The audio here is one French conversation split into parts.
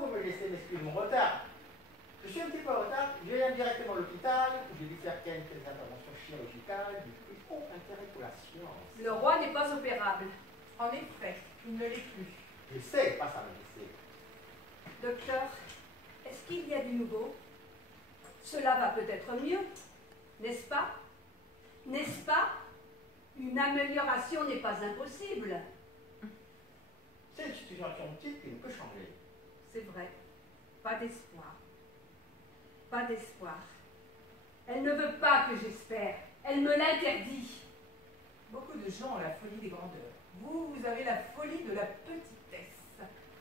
vous me laissez m'excuser mon retard. Je suis un petit peu en retard, je viens directement à l'hôpital, où j'ai dû faire quelques interventions chirurgicales, du plus haut intérêt pour la science. Le roi n'est pas opérable. En effet, il ne l'est plus. Je sais, pas ça, majesté. Docteur, est-ce qu'il y a du nouveau? Cela va peut-être mieux, n'est-ce pas? N'est-ce pas? Une amélioration n'est pas impossible. C'est une situation petite qui ne peut changer. C'est vrai. Pas d'espoir. Pas d'espoir. Elle ne veut pas que j'espère. Elle me l'interdit. Beaucoup de gens ont la folie des grandeurs. Vous, vous avez la folie de la petitesse.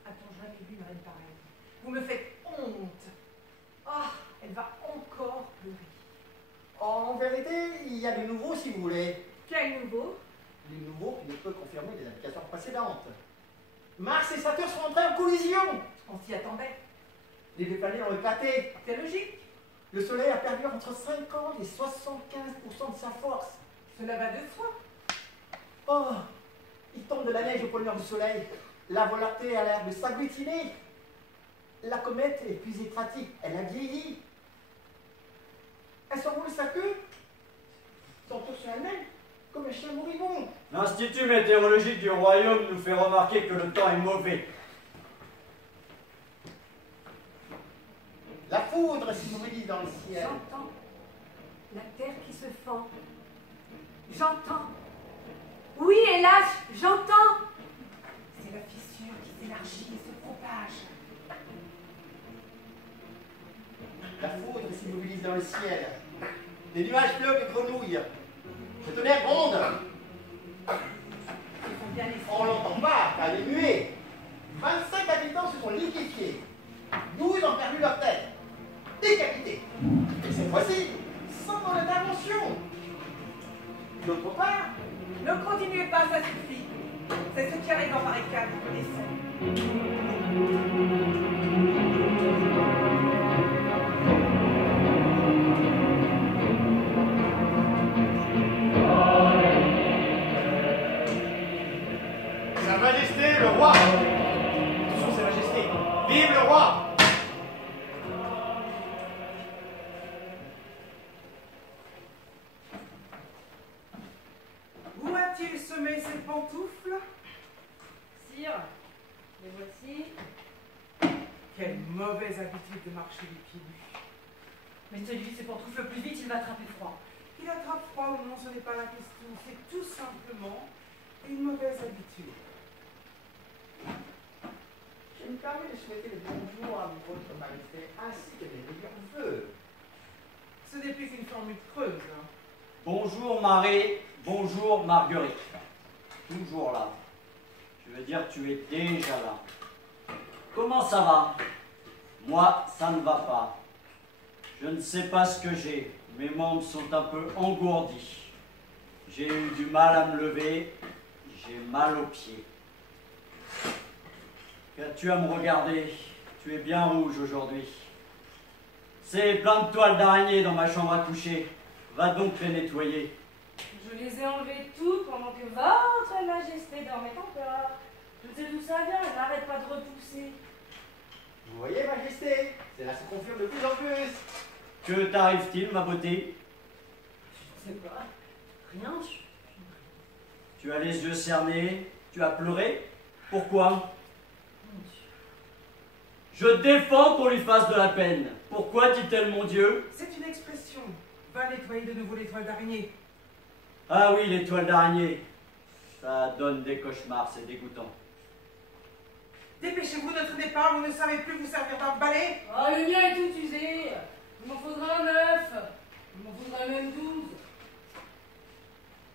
A-t-on jamais vu une reine pareille? Vous me faites honte. Ah, elle va encore pleurer. En vérité, il y a du nouveau si vous voulez. Quel nouveau? Du nouveau qui ne peut confirmer les indications précédentes. Mars et Saturne sont entrés en collision. On s'y attendait. Les deux planètes ont éclaté. C'est logique. Le Soleil a perdu entre 50 et 75% de sa force. Cela va de soi. Oh, il tombe de la neige au pôle nord du Soleil. La Voie lactée a l'air de s'agglutiner. La comète est plus étratique. Elle a vieilli. Elle s'enroule sa queue. S'entoure sur elle-même comme un chien moribond. L'Institut météorologique du royaume nous fait remarquer que le temps est mauvais. La foudre s'immobilise dans le ciel. J'entends la terre qui se fend. J'entends. Oui, hélas, j'entends. C'est la fissure qui s'élargit et se propage. La foudre s'immobilise dans le ciel. Les nuages pleuvent et grenouillent. Le tonnerre gronde. On l'entend pas, car elle est muée. 25 habitants se sont liquéfiés. 12 ont perdu leur tête. Décapités. Et cette fois-ci, sans intervention. D'autre part, Ne continuez pas, ça suffit. C'est ce qui arrive en barricade, vous connaissez. Sa Majesté, le roi. Attention, Sa Majesté. Vive le roi. Où a-t-il semé ses pantoufles? Sire, les voici. Quelle mauvaise habitude de marcher les pieds nus. Mettez-lui ses pantoufles plus vite, il va attraper froid. Il attrape froid ou non, ce n'est pas la question. C'est tout simplement une mauvaise habitude. Je me permets de souhaiter le bonjour à votre Majesté ainsi que les meilleurs vœux. Ce n'est plus une formule creuse. Hein. Bonjour Marie, bonjour Marguerite. Toujours là. Je veux dire, tu es déjà là. Comment ça va? Moi, ça ne va pas. Je ne sais pas ce que j'ai. Mes membres sont un peu engourdis. J'ai eu du mal à me lever. J'ai mal aux pieds. Qu'as-tu à me regarder? Tu es bien rouge aujourd'hui. C'est plein de toiles d'araignée dans ma chambre à coucher. Va donc les nettoyer. Je les ai enlevées toutes pendant que votre majesté dormait encore. Je sais d'où ça vient, elle n'arrête pas de repousser. Vous voyez, Majesté, cela se confirme de plus en plus. Que t'arrive-t-il, ma beauté? Je ne sais pas. Rien. Tu as les yeux cernés? Tu as pleuré? Pourquoi? Mon Dieu. Je défends qu'on lui fasse de la peine. Pourquoi dit-elle mon Dieu? C'est une expression. Va nettoyer de nouveau les toiles d'araignée. Ah oui, les toiles d'araignée. Ça donne des cauchemars, c'est dégoûtant. Dépêchez-vous, ne traînez pas, vous ne savez plus vous servir d'un balai. Oh, le mien est tout usé. Il m'en faudra un 9. Il m'en faudra même 12.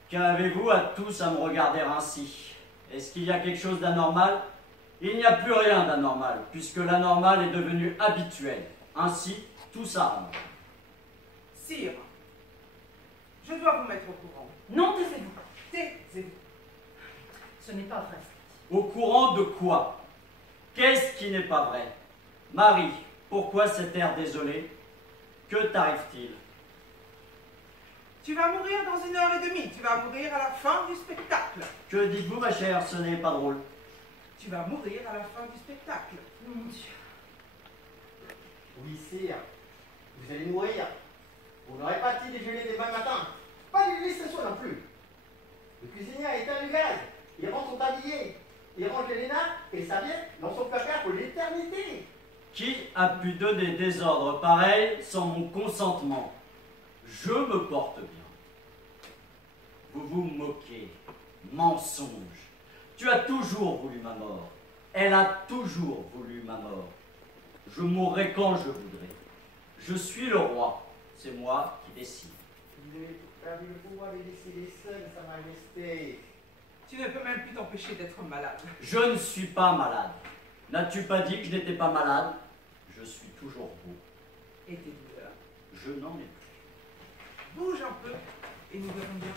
Qu'avez-vous à tous à me regarder ainsi? Est-ce qu'il y a quelque chose d'anormal? Il n'y a plus rien d'anormal, puisque l'anormal est devenu habituel. Ainsi, tout s'arrange. Sire, je dois vous mettre au courant. Non, taisez-vous. Taisez-vous. Ce n'est pas vrai. Au courant de quoi? Qu'est-ce qui n'est pas vrai? Marie, pourquoi cet air désolé? Que t'arrive-t-il? Tu vas mourir dans 1h30. Tu vas mourir à la fin du spectacle. Que dites-vous, ma chère? Ce n'est pas drôle. Tu vas mourir à la fin du spectacle. Mon Dieu. Oui, sire. Vous allez mourir. Vous n'aurez pas petit déjeuner demain matin. Pas d'illustration non plus. Le cuisinier a éteint le gaz. Il rentre son tablier. Il range les nappes et serviettes dans son placard pour l'éternité. Qui a pu donner des ordres pareils sans mon consentement? Je me porte bien. Vous vous moquez. Mensonge. Tu as toujours voulu ma mort. Elle a toujours voulu ma mort. Je mourrai quand je voudrai. Je suis le roi. C'est moi qui décide. Vous avez perdu le pouvoir de décider seul, Sa Majesté. Tu ne peux même plus t'empêcher d'être malade. Je ne suis pas malade. N'as-tu pas dit que je n'étais pas malade? Je suis toujours beau. Et tes douleurs? Je n'en ai plus. Bouge un peu et nous verrons bien.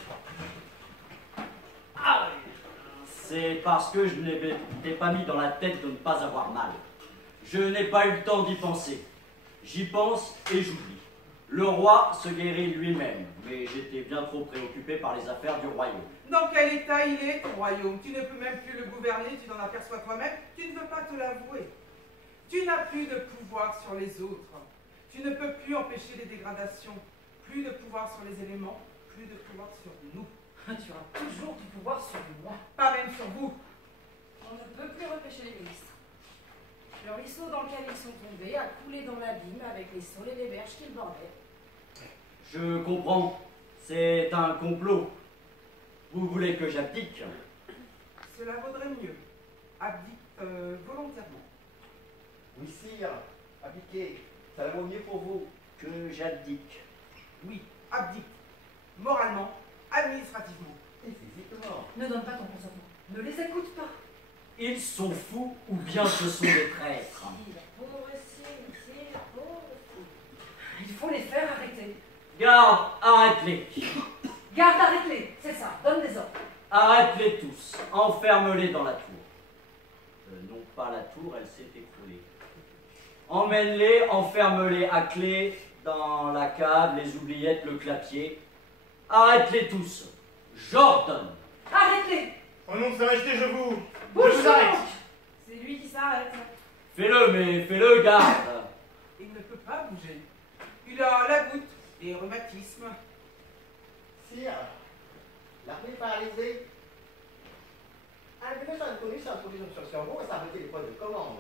Ah oui. C'est parce que je ne m'étais pas mis dans la tête de ne pas avoir mal. Je n'ai pas eu le temps d'y penser. J'y pense et j'oublie. Le roi se guérit lui-même, mais j'étais bien trop préoccupé par les affaires du royaume. Dans quel état il est, ton royaume? Tu ne peux même plus le gouverner, tu t'en aperçois toi-même, tu ne veux pas te l'avouer. Tu n'as plus de pouvoir sur les autres. Tu ne peux plus empêcher les dégradations. Plus de pouvoir sur les éléments, plus de pouvoir sur nous. Tu auras toujours du pouvoir sur moi. Pas même sur vous. On ne peut plus repêcher les ministres. Le ruisseau dans lequel ils sont tombés a coulé dans l'abîme avec les saules et les berges qui le bordaient. Je comprends. C'est un complot. Vous voulez que j'abdique? Cela vaudrait mieux. Abdique volontairement. Oui, sire. Abdiquez. Ça vaut mieux pour vous. Que j'abdique. Oui, abdique. Moralement, administrativement. Et physiquement. Ne donne pas ton consentement. Ne les écoute pas. Ils sont fous ou bien ce sont des traîtres? Si, la pauvre si, la pauvre si. Il faut les faire arrêter. Garde, arrête-les. Garde, arrête-les. C'est ça. Donne des ordres. Arrête-les tous. Enferme-les dans la tour. Non pas la tour, elle s'est écroulée. Emmène-les, enferme-les à clé dans la cave, les oubliettes, le clapier. Arrête-les tous. J'ordonne. Arrête-les. Au nom de Sa Majesté, je vous Bouge arrête. C'est lui qui s'arrête. Fais-le, mais fais-le, garde. Il ne peut pas bouger. Il a la goutte et rhumatisme. Sire, l'armée paralysée. Un virus inconnu s'est introduit sur le cerveau et s'est arrêté les postes de commande.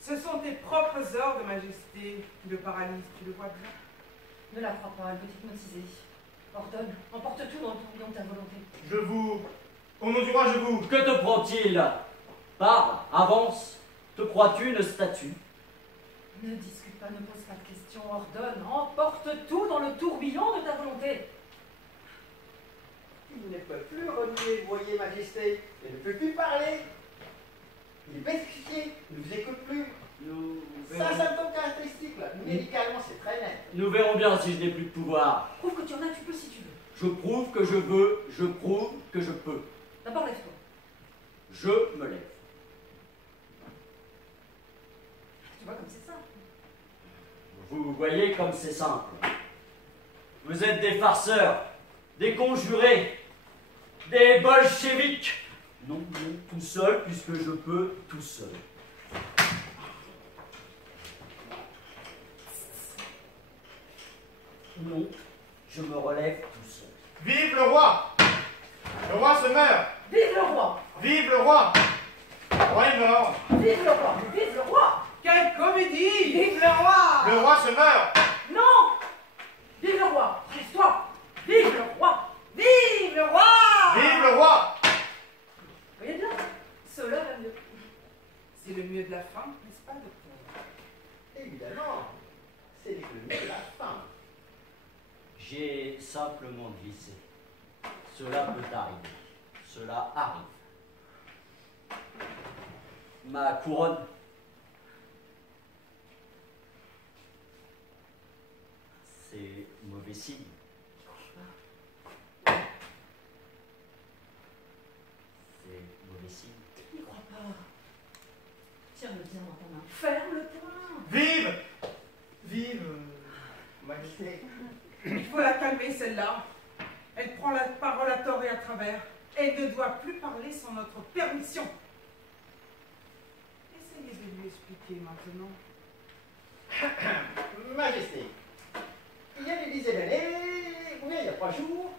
Ce sont tes propres ordres, Majesté, qui le paralysent, tu le vois bien. Ne la crois pas, elle petite motisée. Ordonne. Emporte tout dans le tourbillon de ta volonté. Je vous... Au nom du roi, je vous... Que te prend-il? Parle, avance. Te crois-tu une statue? Ne discute pas, ne pose pas de questions. Ordonne. Emporte tout dans le tourbillon de ta volonté. Il ne peut plus renier, vous voyez, Majesté. Il ne peut plus parler. Il est petrifié. Il ne vous écoute plus. Nous C'est un verrons, symptôme caractéristique, là. Médicalement, c'est très net. nous verrons bien si je n'ai plus de pouvoir. Prouve que tu en as, tu peux si tu veux. Je prouve que je veux, je prouve que je peux. D'abord, lève-toi. Je me lève. Tu vois comme c'est simple. Vous voyez comme c'est simple. Vous êtes des farceurs, des conjurés, des bolcheviks. Non, non, tout seul, puisque je peux tout seul. Non, je me relève tout seul. Vive le roi! Le roi se meurt! Vive le roi. Vive le roi! Le roi est mort! Vive le roi. Vive le roi. Quelle comédie! Vive le roi. Le roi se meurt! Non. Vive le roi. Relève-toi. Vive le roi. Vive le roi. Vive le roi! Voyez bien, cela va mieux. C'est le mieux de la fin, n'est-ce pas, docteur? Évidemment. C'est le mieux de la fin. J'ai simplement glissé. Cela peut arriver. Cela arrive. Ma couronne. C'est mauvais signe. C'est mauvais signe. N'y crois pas. Tiens-le bien dans ta main. Ferme le poing. Vive! Vive! Majesté. Il faut la calmer, celle-là. Elle prend la parole à tort et à travers. Elle ne doit plus parler sans notre permission. Essayez de lui expliquer maintenant. Majesté, il y a des dizaines d'années, ou bien il y a 3 jours,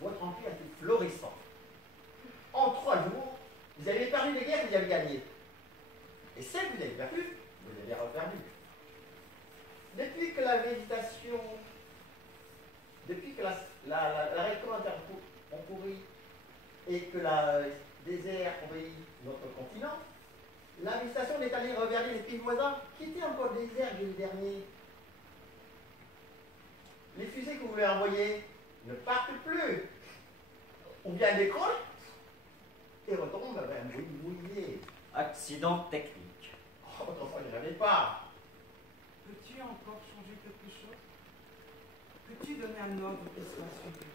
votre empire était florissant. En 3 jours, vous avez perdu les guerres que vous avez gagnées. Et celles que vous avez perdues, vous les avez reperdues. Depuis que la végétation, depuis que la récolte ont pourri et que le désert envahit notre continent, la végétation est allée regarder les pays voisins qui étaient encore déserts l'année dernière. Les fusées que vous voulez envoyer ne partent plus. Ou bien décollent et retombent vers un bruit mouillé. Accident technique. Oh, votre enfant, il n'y en avait pas. Peux-tu encore changer quelque chose? Peux-tu donner un ordre qui soit suivi?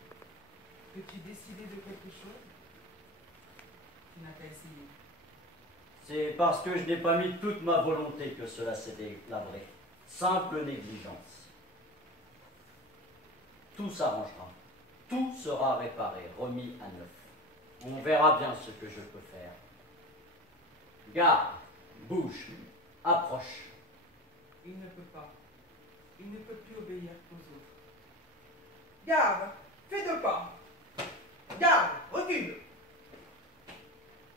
Peux-tu décider de quelque chose? Tu n'as qu'à essayer. C'est parce que je n'ai pas mis toute ma volonté que cela s'est délabré. Simple négligence. Tout s'arrangera. Tout sera réparé, remis à neuf. On verra bien ce que je peux faire. Garde, bouge, approche. Il ne peut pas. Il ne peut plus obéir aux autres. Garde, fais 2 pas. Garde, recule.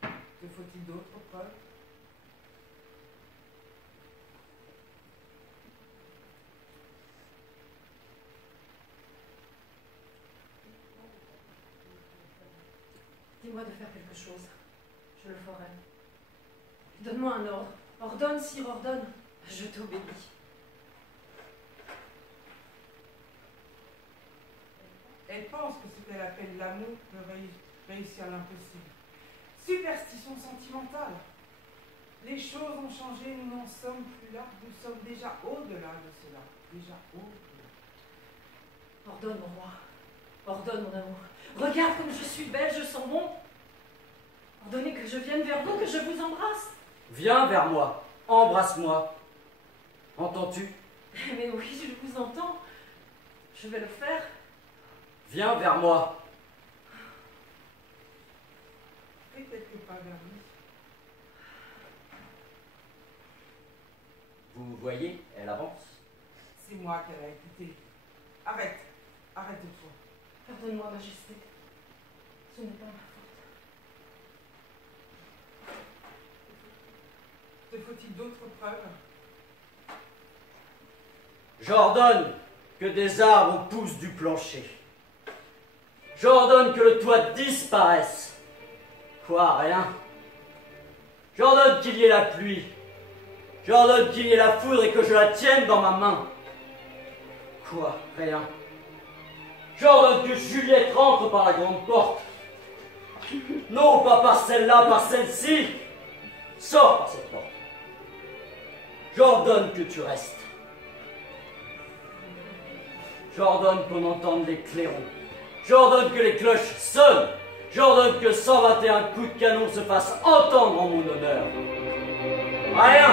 Te faut-il d'autres preuves? Dis-moi de faire quelque chose. Je le ferai. Donne-moi un ordre. Ordonne, sire, ordonne. Je t'obéis. Elle pense que ce qu'elle appelle l'amour peut réussir l'impossible. Superstition sentimentale. Les choses ont changé, nous n'en sommes plus là. Nous sommes déjà au-delà de cela. Déjà au-delà. Ordonne, mon roi. Ordonne, mon amour. Regarde comme je suis belle, je sens bon. Ordonnez que je vienne vers vous, que je vous embrasse. Viens vers moi, embrasse-moi. Entends-tu? Mais oui, je vous entends. Je vais le faire. Viens vers moi. Fais quelques pas vers lui. Vous voyez, elle avance. C'est moi qu'elle a écouté. Arrête. Arrête-toi. Pardonne-moi, Majesté. Ce n'est pas ma faute. Te faut-il d'autres preuves? J'ordonne que des arbres poussent du plancher. J'ordonne que le toit disparaisse. Quoi, rien? J'ordonne qu'il y ait la pluie. J'ordonne qu'il y ait la foudre et que je la tienne dans ma main. Quoi, rien? J'ordonne que Juliette rentre par la grande porte. Non, pas par celle-là, par celle-ci. Sors par cette porte. J'ordonne que tu restes. J'ordonne qu'on entende les clairons. J'ordonne que les cloches sonnent. J'ordonne que 121 coups de canon se fassent entendre en mon honneur. Allez,